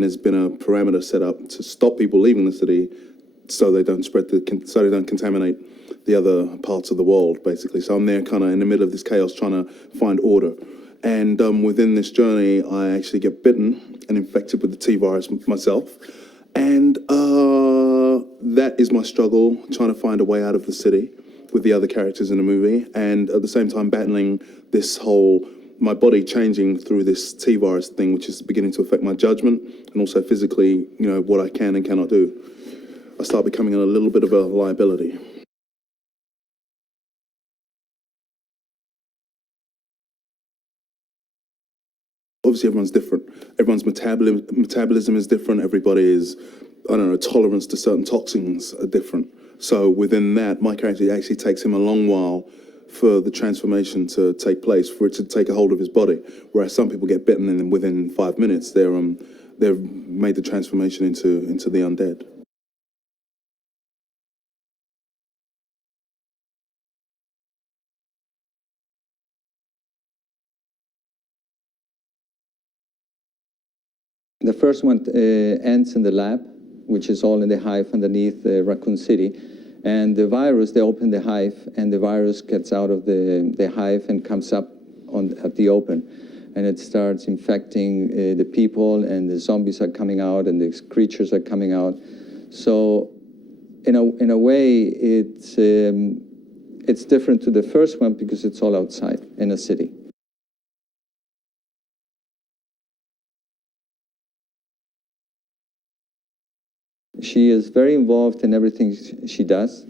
There's been a parameter set up to stop people leaving the city so they don't so they don't contaminate the other parts of the world, basically. So I'm there kind of in the middle of this chaos trying to find order. And within this journey, I actually get bitten and infected with the T virus myself. And that is my struggle, trying to find a way out of the city with the other characters in the movie. And at the same time, battling this whole, my body changing through this T virus thing, which is beginning to affect my judgment and also physically, you know, what I can and cannot do. I start becoming a little bit of a liability. Obviously, everyone's different. Everyone's metabolism is different. Everybody is, I don't know, tolerance to certain toxins are different. So within that, my character, it actually takes him a long while for the transformation to take place, for it to take a hold of his body. Whereas some people get bitten and then within 5 minutes, they've made the transformation into the undead. The first one ends in the lab, which is all in the hive underneath Raccoon City. And the virus, they open the hive, and the virus gets out of the hive and comes up at the open. And it starts infecting the people, and the zombies are coming out, and the creatures are coming out. So in a way, it's different to the first one because it's all outside in a city. She is very involved in everything she does,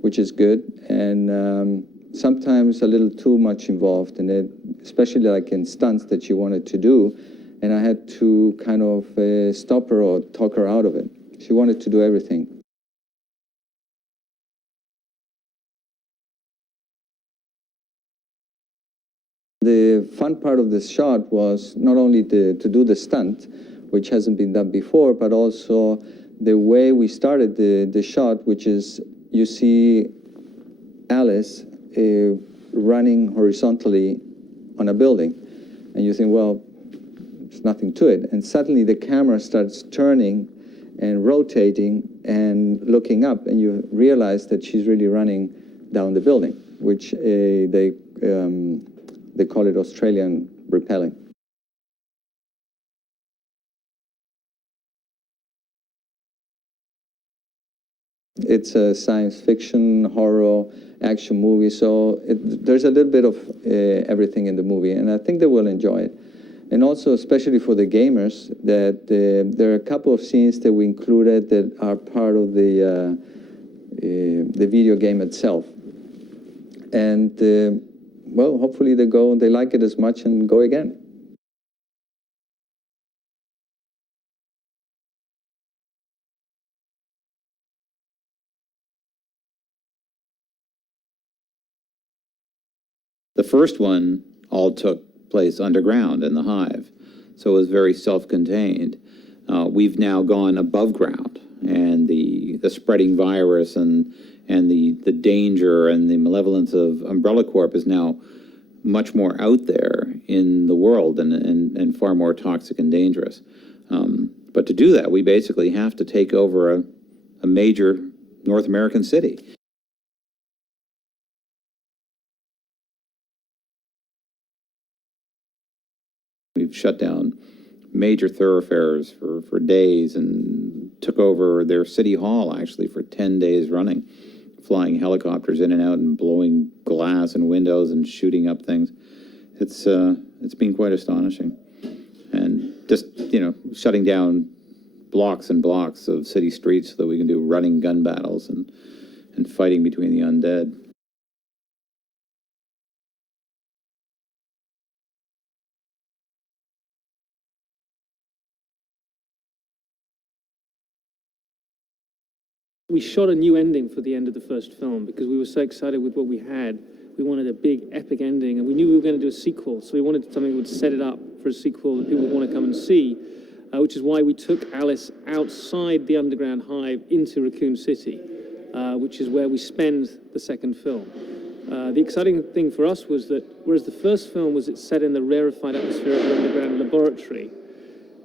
which is good, and sometimes a little too much involved in it, especially like in stunts that she wanted to do, and I had to kind of stop her or talk her out of it. She wanted to do everything. The fun part of this shot was not only to do the stunt, which hasn't been done before, but also the way we started the shot, which is you see Alice running horizontally on a building. And you think, well, there's nothing to it. And suddenly the camera starts turning and rotating and looking up, and you realize that she's really running down the building, which they call it Australian rappelling. It's a science fiction, horror, action movie, so there's a little bit of everything in the movie, and I think they will enjoy it. And also, especially for the gamers, that there are a couple of scenes that we included that are part of the video game itself. And, well, hopefully they like it as much and go again. The first one all took place underground in the hive, so it was very self-contained. We've now gone above ground, and the spreading virus and the danger and the malevolence of Umbrella Corp is now much more out there in the world and far more toxic and dangerous. But to do that, we basically have to take over a major North American city. We've shut down major thoroughfares for days and took over their city hall, actually, for 10 days running, flying helicopters in and out and blowing glass and windows and shooting up things. It's been quite astonishing. And just, you know, shutting down blocks and blocks of city streets so that we can do running gun battles and fighting between the undead. We shot a new ending for the end of the first film because we were so excited with what we had. We wanted a big, epic ending, and we knew we were going to do a sequel, so we wanted something that would set it up for a sequel that people would want to come and see, which is why we took Alice outside the underground hive into Raccoon City, which is where we spend the second film. The exciting thing for us was that, whereas the first film was set in the rarefied atmosphere of the underground laboratory,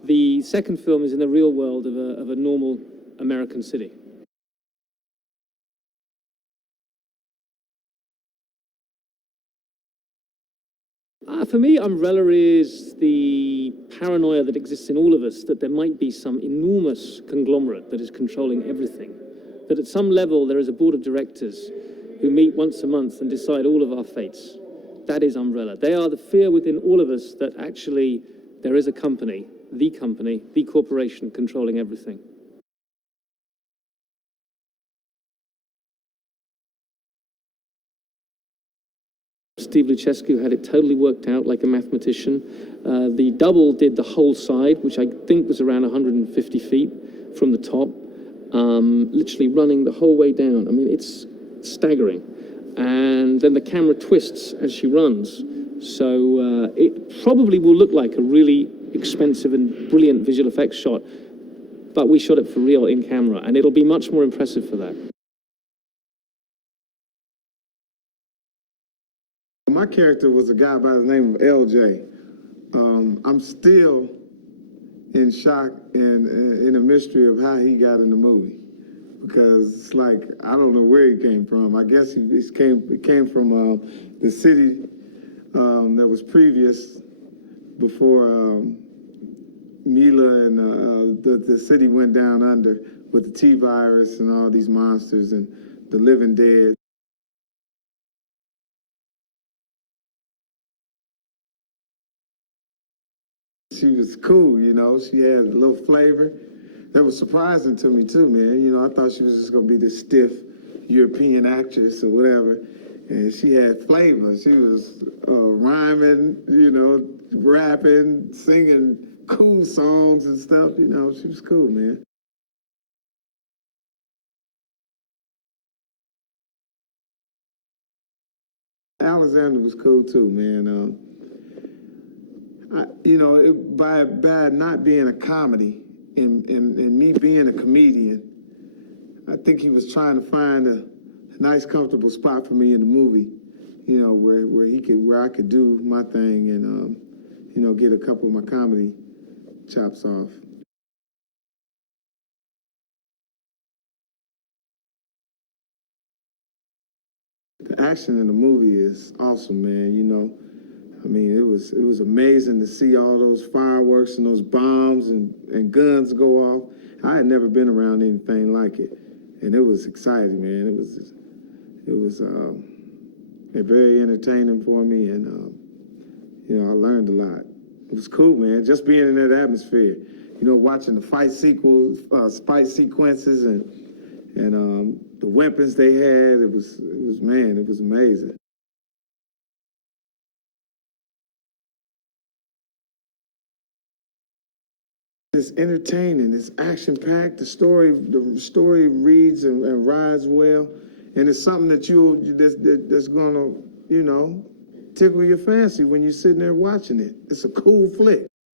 The second film is in the real world of a normal American city. For me, umbrella is the paranoia that exists in all of us that there might be some enormous conglomerate that is controlling everything. That at some level there is a board of directors who meet once a month and decide all of our fates. That is umbrella. They are the fear within all of us that actually there is a company, the corporation controlling everything. Steve Luchescu had it totally worked out like a mathematician. The double did the whole side, which I think was around 150 feet from the top, literally running the whole way down. I mean, it's staggering. And then the camera twists as she runs. So it probably will look like a really expensive and brilliant visual effects shot, but we shot it for real in camera, and it'll be much more impressive for that. My character was a guy by the name of LJ. I'm still in shock and in a mystery of how he got in the movie, because it's like, I don't know where he came from. I guess he came from the city that was previous before Mila and the city went down under with the T-virus and all these monsters and the living dead. She was cool, you know, she had a little flavor. That was surprising to me too, man. You know, I thought she was just gonna be this stiff European actress or whatever. And she had flavor. She was rhyming, you know, rapping, singing cool songs and stuff, you know, she was cool, man. Alexander was cool too, man. You know, by not being a comedy and me being a comedian, I think he was trying to find a nice, comfortable spot for me in the movie, you know, where I could do my thing and, you know, get a couple of my comedy chops off. The action in the movie is awesome, man, you know. I mean, it was amazing to see all those fireworks and those bombs and guns go off. I had never been around anything like it, and it was exciting, man. It was very entertaining for me, and you know, I learned a lot. It was cool, man. Just being in that atmosphere, you know, watching the fight sequences and the weapons they had. It was man, it was amazing. It's entertaining, it's action-packed, the story reads and rides well, and it's something that that's gonna, you know, tickle your fancy when you're sitting there watching it. It's a cool flick.